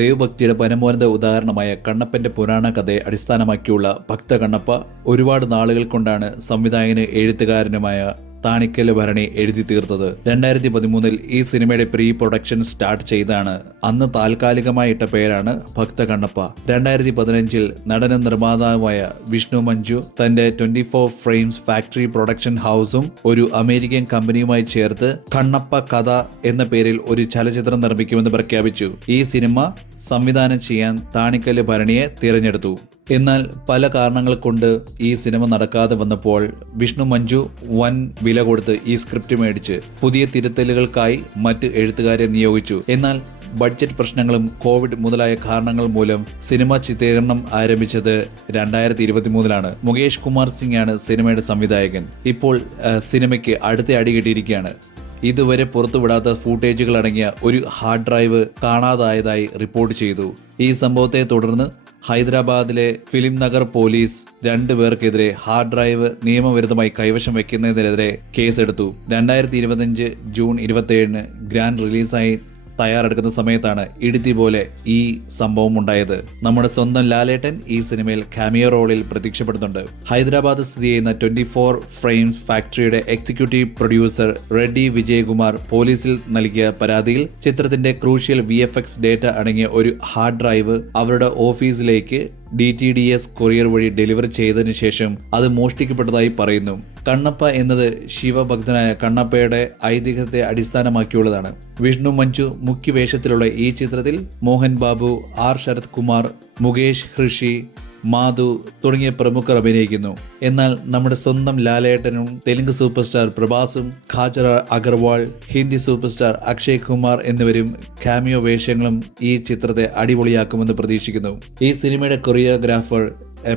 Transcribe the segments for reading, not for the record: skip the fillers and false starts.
ദൈവഭക്തിയുടെ പരമോന്നത ഉദാഹരണമായ കണ്ണപ്പന്റെ പുരാണ കഥയെ അടിസ്ഥാനമാക്കിയുള്ള ഭക്ത കണ്ണപ്പ ഒരുപാട് നാളുകൾ കൊണ്ടാണ് സംവിധായകന് എഴുത്തുകാരനുമായ താണിക്കൽ ഭരണി എഴുതി തീർത്തത്. 2013 ഈ സിനിമയുടെ പ്രീ പ്രൊഡക്ഷൻ സ്റ്റാർട്ട് ചെയ്താണ്. അന്ന് താൽക്കാലികമായി ഇട്ട പേരാണ് ഭക്ത കണ്ണപ്പ. 2015 നടനും നിർമ്മാതാവുമായ വിഷ്ണു മഞ്ജു തന്റെ 24 ഫ്രെയിംസ് ഫാക്ടറി പ്രൊഡക്ഷൻ ഹൗസും ഒരു അമേരിക്കൻ കമ്പനിയുമായി ചേർത്ത് കണ്ണപ്പ കഥ എന്ന പേരിൽ ഒരു ചലച്ചിത്രം നിർമ്മിക്കുമെന്ന് പ്രഖ്യാപിച്ചു. ഈ സിനിമ സംവിധാനം ചെയ്യാൻ താണിക്കൽ ഭരണിയെ തിരഞ്ഞെടുത്തു. എന്നാൽ പല കാരണങ്ങൾ കൊണ്ട് ഈ സിനിമ നടക്കാതെ വന്നപ്പോൾ വിഷ്ണു മഞ്ജു വൻ വില കൊടുത്ത് ഈ സ്ക്രിപ്റ്റ് മേടിച്ച് പുതിയ തിരുത്തലുകൾക്കായി മറ്റ് എഴുത്തുകാരെ നിയോഗിച്ചു. എന്നാൽ ബഡ്ജറ്റ് പ്രശ്നങ്ങളും കോവിഡ് മുതലായ കാരണങ്ങൾ മൂലം സിനിമ ചിത്രീകരണം ആരംഭിച്ചത് 2023 മുകേഷ് കുമാർ സിംഗ് ആണ് സിനിമയുടെ സംവിധായകൻ. ഇപ്പോൾ സിനിമയ്ക്ക് അടുത്ത അടി കിട്ടിയിരിക്കുകയാണ്. ഇതുവരെ പുറത്തുവിടാത്ത ഫൂട്ടേജുകൾ അടങ്ങിയ ഒരു ഹാർഡ് ഡ്രൈവ് കാണാതായതായി റിപ്പോർട്ട് ചെയ്തു. ഈ സംഭവത്തെ തുടർന്ന് ഹൈദരാബാദിലെ ഫിലിം നഗർ പോലീസ് 2 പേർക്കെതിരെ ഹാർഡ് ഡ്രൈവ് നിയമവിരുദ്ധമായി കൈവശം വയ്ക്കുന്നതിനെതിരെ കേസെടുത്തു. 2025 ജൂൺ 27 ഗ്രാൻഡ് റിലീസായി തയ്യാറെടുക്കുന്ന സമയത്താണ് ഇടുത്തി പോലെ ഈ സംഭവം ഉണ്ടായത്. നമ്മുടെ സ്വന്തം ലാലേട്ടൻ ഈ സിനിമയിൽ കാമിയോ റോളിൽ പ്രത്യക്ഷപ്പെടുന്നുണ്ട്. ഹൈദരാബാദ് സ്ഥിതി ചെയ്യുന്ന 24 ഫ്രെയിംസ് ഫാക്ടറിയുടെ എക്സിക്യൂട്ടീവ് പ്രൊഡ്യൂസർ റെഡ്ഡി വിജയകുമാർ പോലീസിൽ നൽകിയ പരാതിയിൽ ചിത്രത്തിന്റെ ക്രൂഷ്യൽ VFX ഡേറ്റ അടങ്ങിയ ഒരു ഹാർഡ് ഡ്രൈവ് അവരുടെ ഓഫീസിലേക്ക് DTDS കൊറിയർ വഴി ഡെലിവറി ചെയ്തതിനു ശേഷം അത് മോഷ്ടിക്കപ്പെട്ടതായി പറയുന്നു. കണ്ണപ്പ എന്നത് ശിവഭക്തനായ കണ്ണപ്പയുടെ ഐതിഹ്യത്തെ അടിസ്ഥാനമാക്കിയുള്ളതാണ്. വിഷ്ണു മഞ്ജു മുഖ്യവേഷത്തിലുള്ള ഈ ചിത്രത്തിൽ മോഹൻ ബാബു, R ശരത് കുമാർ, മുകേഷ് ഋഷി, മാധു തുടങ്ങിയ പ്രമുഖർ അഭിനയിക്കുന്നു. എന്നാൽ നമ്മുടെ സ്വന്തം ലാലേട്ടനും തെലുങ്ക് സൂപ്പർ സ്റ്റാർ പ്രഭാസും, ഖാജറ അഗർവാൾ, ഹിന്ദി സൂപ്പർ സ്റ്റാർ അക്ഷയ് കുമാർ എന്നിവരും കാമിയോ വേഷങ്ങളും ഈ ചിത്രത്തെ അടിപൊളിയാക്കുമെന്ന് പ്രതീക്ഷിക്കുന്നു. ഈ സിനിമയുടെ കൊറിയോഗ്രാഫർ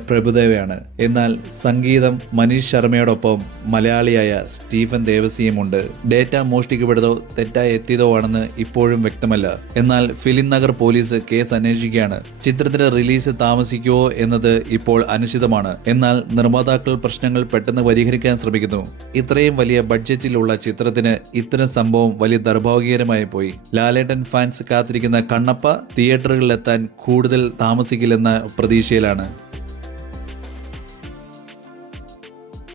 പ്രഭുദേവയാണ്. എന്നാൽ സംഗീതം മനീഷ് ശർമ്മയോടൊപ്പം മലയാളിയായ സ്റ്റീഫൻ ദേവസിയുമുണ്ട്. ഡേറ്റ മോഷ്ടിക്കപ്പെട്ടതോ തെറ്റായി എത്തിയതോ ആണെന്ന് ഇപ്പോഴും വ്യക്തമല്ല. എന്നാൽ ഫിലിം നഗർ പോലീസ് കേസ് അന്വേഷിക്കുകയാണ്. ചിത്രത്തിന്റെ റിലീസ് താമസിക്കുമോ എന്നത് ഇപ്പോൾ അനിശ്ചിതമാണ്. എന്നാൽ നിർമ്മാതാക്കൾ പ്രശ്നങ്ങൾ പെട്ടെന്ന് പരിഹരിക്കാൻ ശ്രമിക്കുന്നു. ഇത്രയും വലിയ ബഡ്ജറ്റിലുള്ള ചിത്രത്തിന് ഇത്തരം സംഭവം വലിയ ദൗർഭാഗ്യകരമായി പോയി. ലാലേട്ടൻ ഫാൻസ് കാത്തിരിക്കുന്ന കണ്ണപ്പ തിയേറ്ററുകളിലെത്താൻ കൂടുതൽ താമസിക്കില്ലെന്ന പ്രതീക്ഷയിലാണ്.